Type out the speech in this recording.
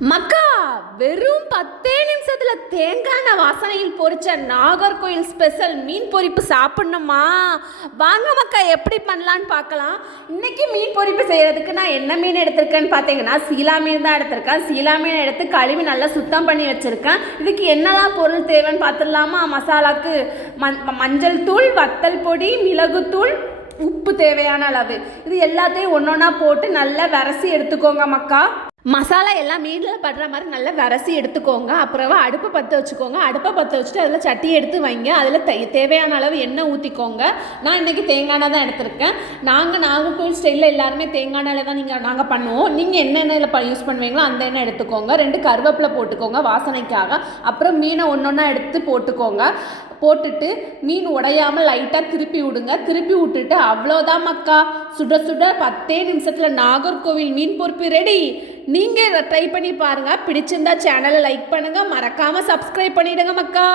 மக்கா வெறும் 10 நிமிஷத்துல தேங்காய் வாசனையில் பொரிச்ச நாகர்கோயில் ஸ்பெஷல் மீன் பொரிப்பு சாப்பிடணுமா? வாங்க மக்கா, எப்படி பண்ணலான்னு பார்க்கலாம். இன்னைக்கு மீன் பொரிப்பு செய்யறதுக்கு நான் என்ன மீன் எடுத்திருக்கேன்னு பார்த்தீங்கன்னா சீலா மீன் தான் எடுத்திருக்கேன். சீலா மீன் எடுத்து கழுவி நல்லா சுத்தம் பண்ணி வச்சிருக்கேன். இதுக்கு என்னெல்லாம் பொருள் தேவைன்னு பார்த்துடலாமா? மசாலாக்கு மஞ்சள் தூள், வத்தல் பொடி, மிளகுத்தூள், உப்பு தேவையான அளவு. இது எல்லாத்தையும் ஒன்றொன்னா போட்டு நல்லா விரசி எடுத்துக்கோங்க மக்கா. மசாலா எல்லாம் மீனில் படுற மாதிரி நல்லா விரசி எடுத்துக்கோங்க. அப்புறமா அடுப்பை பற்ற வச்சுக்கோங்க. அடுப்பை பற்ற வச்சுட்டு அதில் சட்டி எடுத்து வைங்க. அதில் தேவையான அளவு எண்ணெய் ஊற்றிக்கோங்க. நான் இன்றைக்கி தேங்காய் எண்ணெய் தான் எடுத்திருக்கேன். நாகர்கோவில் ஸ்டைலில் எல்லாருமே தேங்காய் எண்ணெயில் தான் நாங்கள் பண்ணுவோம். நீங்கள் என்ன எண்ணெயில் யூஸ் பண்ணுவீங்களோ அந்த எண்ணெய் எடுத்துக்கோங்க. 2 கருவேப்பிலை போட்டுக்கோங்க வாசனைக்காக. அப்புறம் மீனை ஒன்றொன்னா எடுத்து போட்டுக்கோங்க. போட்டுட்டு மீன் உடையாமல் லைட்டாக திருப்பி விடுங்க. திருப்பி விட்டுட்டு அவ்வளோதான் மக்கா, சுட சுட 10 நிமிஷத்தில் நாகர்கோவில் மீன் பொரிப்பு ரெடி. நீங்கள் ட்ரை பண்ணி பாருங்கள். பிடிச்சிருந்தா சேனலை லைக் பண்ணுங்கள், மறக்காமல் சப்ஸ்கிரைப் பண்ணிவிடுங்க மக்கா.